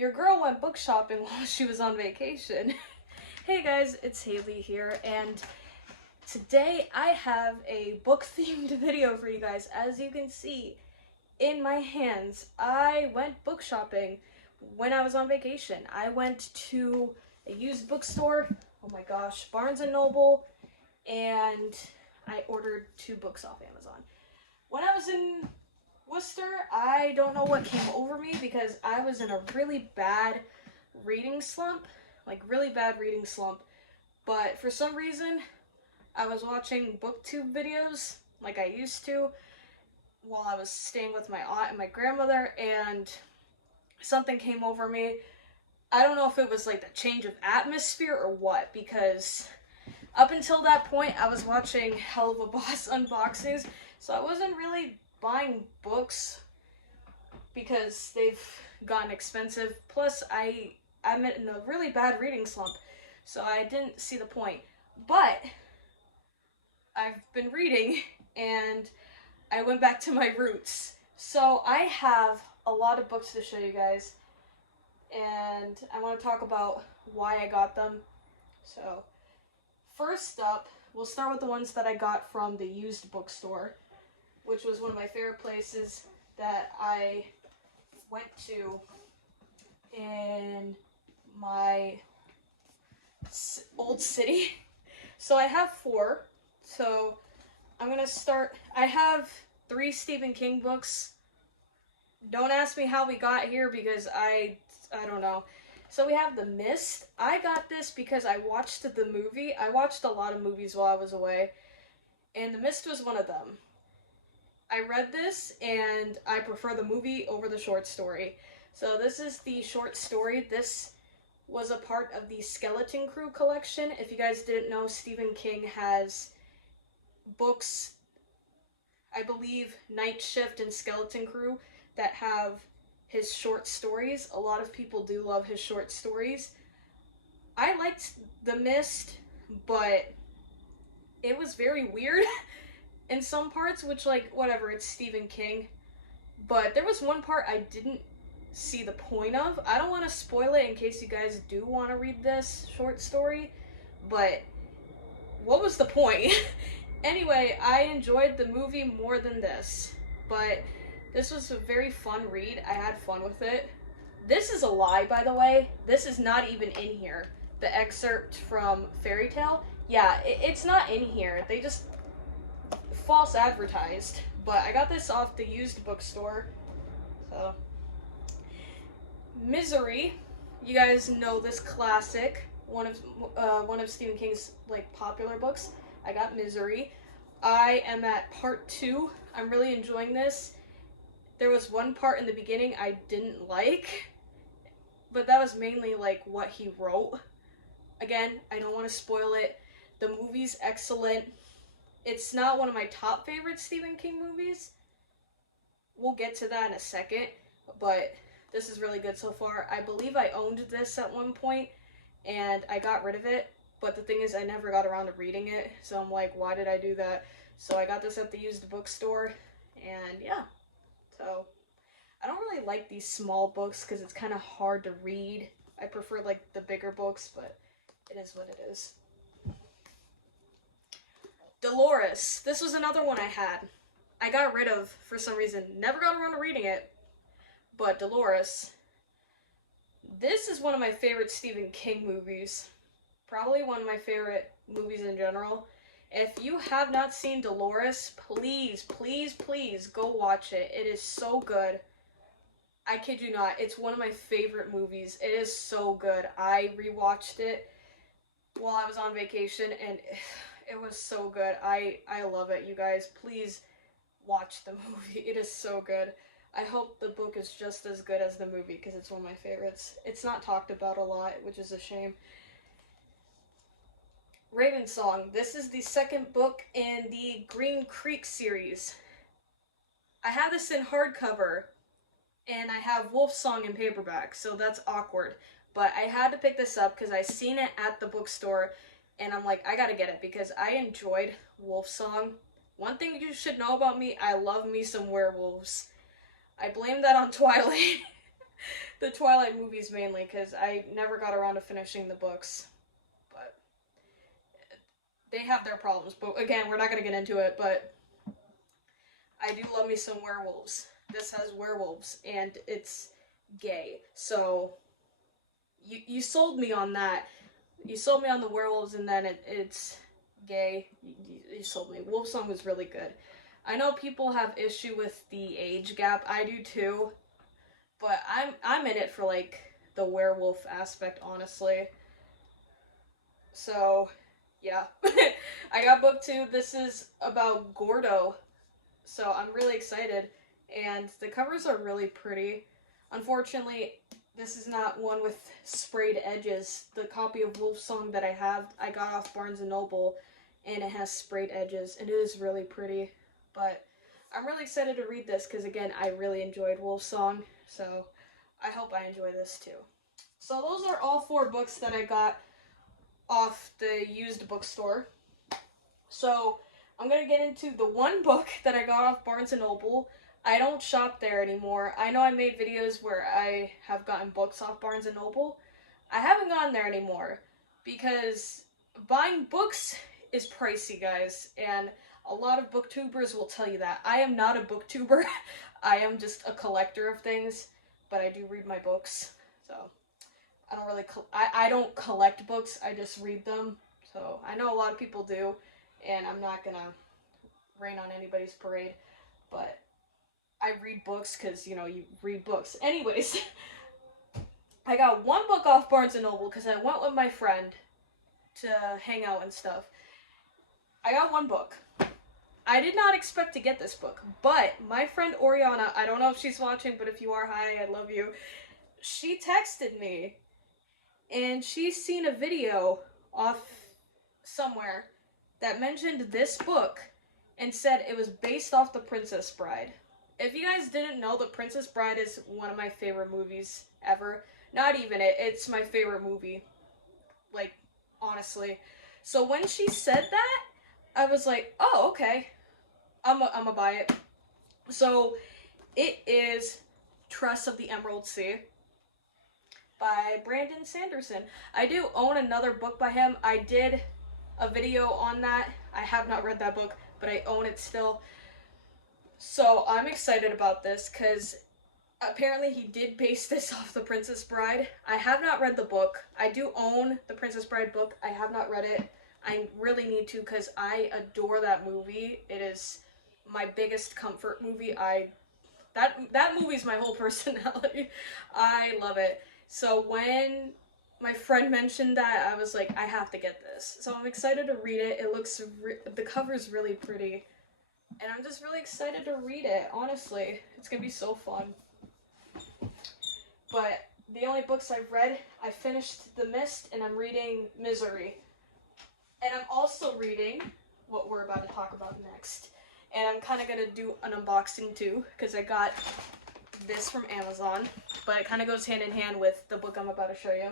Your girl went book shopping while she was on vacation. Hey guys, it's Haley here, and today I have a book themed video for you guys. As you can see in my hands, I went book shopping when I was on vacation. I went to a used bookstore, oh my gosh, Barnes and Noble, and I ordered 2 books off Amazon. When I was in Worcester, I don't know what came over me because I was in a really bad reading slump, but for some reason, I was watching booktube videos like I used to while I was staying with my aunt and my grandmother, and something came over me. I don't know if it was like the change of atmosphere or what, because up until that point, I was watching Helluva Boss unboxings, so I wasn't really buying books because they've gotten expensive. Plus, I'm in a really bad reading slump, so I didn't see the point. But I've been reading, and I went back to my roots. So I have a lot of books to show you guys, and I want to talk about why I got them. So first up, we'll start with the ones that I got from the used bookstore, which was one of my favorite places that I went to in my old city. So I have 4. So I'm gonna start. I have 3 Stephen King books. Don't ask me how we got here because I don't know. So we have The Mist. I got this because I watched the movie. I watched a lot of movies while I was away, and The Mist was one of them. I read this, and I prefer the movie over the short story. So this is the short story. This was a part of the Skeleton Crew collection. If you guys didn't know, Stephen King has books, I believe Night Shift and Skeleton Crew, that have his short stories. A lot of people do love his short stories. I liked The Mist, but it was very weird in some parts, which, like, whatever, it's Stephen King. But there was one part I didn't see the point of. I don't want to spoil it in case you guys do want to read this short story, but what was the point? Anyway, I enjoyed the movie more than this, but this was a very fun read. I had fun with it. This is a lie, by the way. This is not even in here. The excerpt from Fairy Tale, yeah, it's not in here. They just false advertised, but I got this off the used bookstore. So Misery, you guys know this classic, one of Stephen King's like popular books. I got Misery. I am at part 2. I'm really enjoying this. There was one part in the beginning I didn't like, but that was mainly like what he wrote. Again, I don't want to spoil it. The movie's excellent. It's not one of my top favorite Stephen King movies. We'll get to that in a second, but this is really good so far. I believe I owned this at one point, and I got rid of it, but the thing is I never got around to reading it, so I'm like, why did I do that? So I got this at the used bookstore, and yeah. So I don't really like these small books because it's kind of hard to read. I prefer like the bigger books, but it is what it is. Dolores. This was another one I had. I got rid of for some reason. Never got around to reading it. But Dolores. This is one of my favorite Stephen King movies. Probably one of my favorite movies in general. If you have not seen Dolores, please, please, please go watch it. It is so good. I kid you not. It's one of my favorite movies. It is so good. I rewatched it while I was on vacation, and it was so good. I love it, you guys. Please watch the movie. It is so good. I hope the book is just as good as the movie because it's one of my favorites. It's not talked about a lot, which is a shame. Ravensong. This is the second book in the Green Creek series. I have this in hardcover, and I have Wolfsong in paperback, so that's awkward. But I had to pick this up because I seen it at the bookstore, and I'm like, I gotta get it because I enjoyed Wolfsong. One thing you should know about me, I love me some werewolves. I blame that on Twilight. the Twilight movies mainly, because I never got around to finishing the books. But they have their problems. But again, we're not going to get into it, but I do love me some werewolves. This has werewolves, and it's gay. So, you sold me on that. You sold me on the werewolves, and then it's gay. You sold me. Wolfsong was really good. I know people have issue with the age gap. I do too. But I'm in it for like the werewolf aspect, honestly. So, yeah. I got book 2. This is about Gordo. So, I'm really excited, and the covers are really pretty. Unfortunately, this is not one with sprayed edges. The copy of Wolfsong that I have, I got off Barnes & Noble, and it has sprayed edges, and it is really pretty. But I'm really excited to read this because, again, I really enjoyed Wolfsong, so I hope I enjoy this too. So those are all 4 books that I got off the used bookstore. So I'm going to get into the one book that I got off Barnes & Noble. I don't shop there anymore. I know I made videos where I have gotten books off Barnes & Noble. I haven't gone there anymore because buying books is pricey, guys, and a lot of booktubers will tell you that. I am not a booktuber. I am just a collector of things, but I do read my books. So I don't really I don't collect books. I just read them. So I know a lot of people do, and I'm not gonna rain on anybody's parade, but I read books because, you know, you read books. Anyways, I got one book off Barnes & Noble because I went with my friend to hang out and stuff. I got one book. I did not expect to get this book, but my friend Oriana, I don't know if she's watching, but if you are, hi, I love you. She texted me, and she's seen a video off somewhere that mentioned this book and said it was based off The Princess Bride. If you guys didn't know, The Princess Bride is one of my favorite movies ever. Not even it, it's my favorite movie. Like, honestly. So when she said that, I was like, oh, okay. I'm gonna buy it. So, it is Tress of the Emerald Sea by Brandon Sanderson. I do own another book by him. I did a video on that. I have not read that book, but I own it still. So I'm excited about this because apparently he did base this off The Princess Bride. I have not read the book. I do own the Princess Bride book. I have not read it. I really need to because I adore that movie. It is my biggest comfort movie. That movie is my whole personality. I love it. So when my friend mentioned that, I was like, I have to get this. So I'm excited to read it. It looks the cover's really pretty. And I'm just really excited to read it, honestly. It's going to be so fun. But the only books I've read, I finished The Mist, and I'm reading Misery. And I'm also reading what we're about to talk about next. And I'm kind of going to do an unboxing too, because I got this from Amazon. But it kind of goes hand in hand with the book I'm about to show you.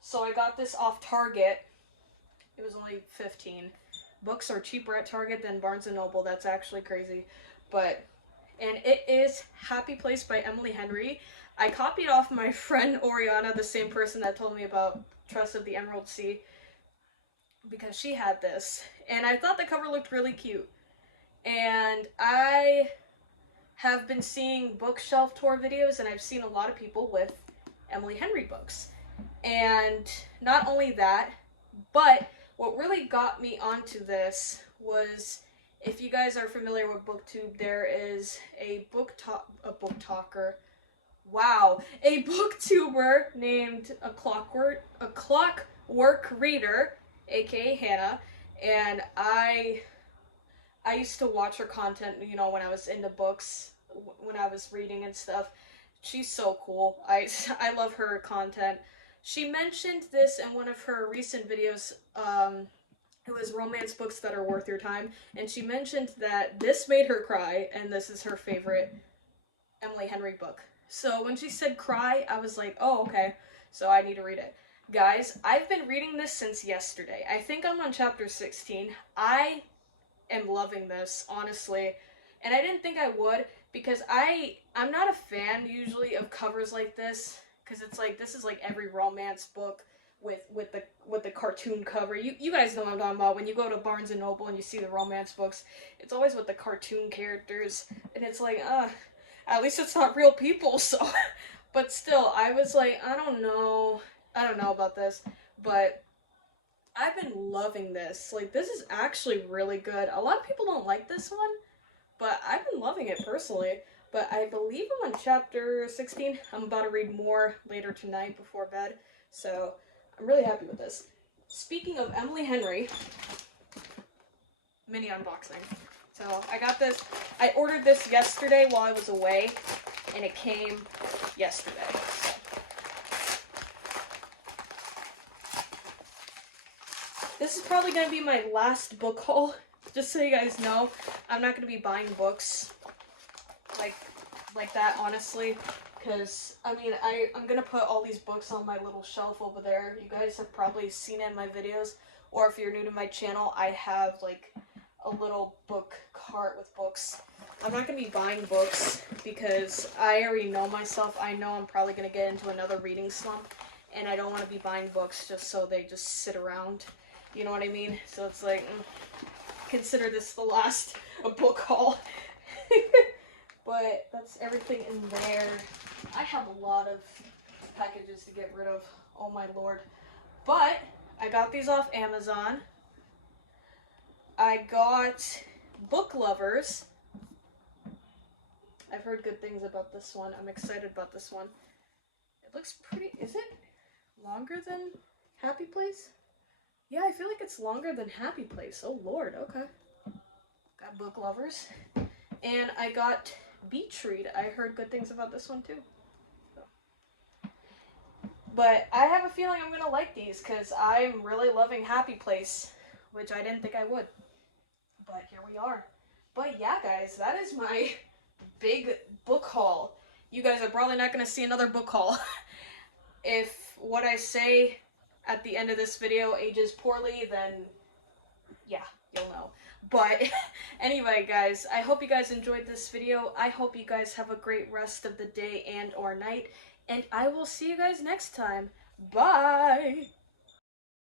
So I got this off Target. It was only $15. Books are cheaper at Target than Barnes & Noble. That's actually crazy. And it is Happy Place by Emily Henry. I copied off my friend Oriana, the same person that told me about Tress of the Emerald Sea, because she had this. And I thought the cover looked really cute. And I have been seeing bookshelf tour videos, and I've seen a lot of people with Emily Henry books. And not only that, but what really got me onto this was, if you guys are familiar with BookTube, there is a booktuber named a Clockwork Reader, aka Hannah, and I used to watch her content, you know, when I was into books, when I was reading and stuff. She's so cool. I love her content. She mentioned this in one of her recent videos. It was romance books that are worth your time, and she mentioned that this made her cry, and this is her favorite Emily Henry book. So when she said cry, I was like, oh, okay, so I need to read it. Guys, I've been reading this since yesterday. I think I'm on chapter 16. I am loving this, honestly, and I didn't think I would, because I'm not a fan usually of covers like this, because it's like this is like every romance book with the cartoon cover. You guys know what I'm talking about. When you go to Barnes and Noble and you see the romance books, it's always with the cartoon characters, and it's like, at least it's not real people. So, but still, I was like, I don't know about this, but I've been loving this. Like, this is actually really good. A lot of people don't like this one, but I've been loving it personally. But I believe I'm on chapter 16. I'm about to read more later tonight before bed. So I'm really happy with this. Speaking of Emily Henry, mini unboxing. So I got this. I ordered this yesterday while I was away, and it came yesterday. This is probably going to be my last book haul. Just so you guys know, I'm not going to be buying books like that, honestly. Because, I mean, I'm going to put all these books on my little shelf over there. You guys have probably seen it in my videos. Or if you're new to my channel, I have, like, a little book cart with books. I'm not going to be buying books because I already know myself. I know I'm probably going to get into another reading slump. And I don't want to be buying books just so they just sit around. You know what I mean? So it's like, consider this the last book haul. But that's everything in there. I have a lot of packages to get rid of. Oh my lord. But I got these off Amazon. I got Book Lovers. I've heard good things about this one. I'm excited about this one. It looks pretty. Is it longer than Happy Place? Yeah, I feel like it's longer than Happy Place. Oh lord, okay. Got Book Lovers. And I got Beach Read. I heard good things about this one too. So. But I have a feeling I'm gonna like these because I'm really loving Happy Place, which I didn't think I would. But here we are. But yeah, guys, that is my big book haul. You guys are probably not gonna see another book haul. If what I say at the end of this video ages poorly, then yeah, you'll know. But anyway, guys, I hope you guys enjoyed this video. I hope you guys have a great rest of the day and or night. And I will see you guys next time. Bye!